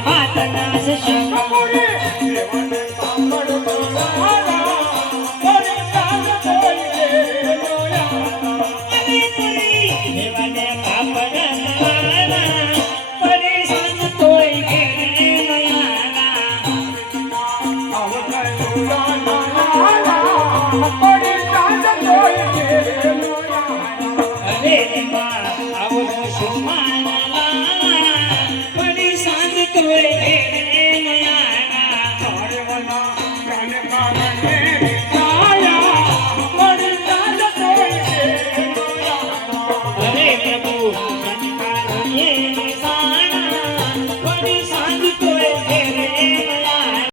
માતના શંકર દેવને સાંભળ બોલાવા પરિત્રાણ કોઈ દેવનો યારા દેવને કાપડ પરિસન તોય ઘેરે નયાના પરિત્રાણ કોઈ દેવનો યારા અરે માં આવો સુમાના પરિસન તોય ઘેરે નયાના તારે વના ગાને ગાને